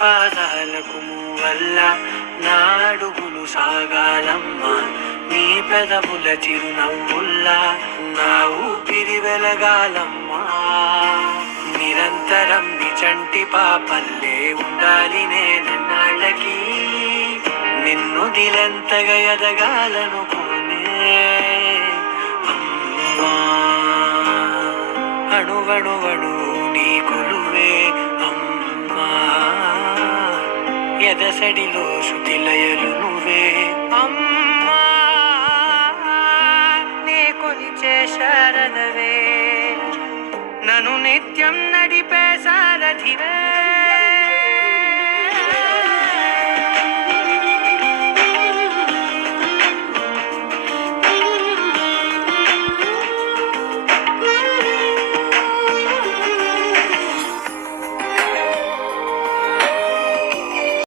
పాదాలకు వల్ల నా అడుగులు సాగాలమ్మా, నీ పెదవుల చిరునవ్వుల్లా నా ఊపిరి వెలగాలమ్మా. నిరంతరం నీ చంటి పాపల్లే ఉండాలి నేనన్నాళ్ళకి, నిన్ను దిలెంతగా ఎదగాలనుకోనే అమ్మా. అణువణువణు నీ కొలువే అమ్మా, ఎదసడిలో శృతిలయలు నువ్వే అమ్మా.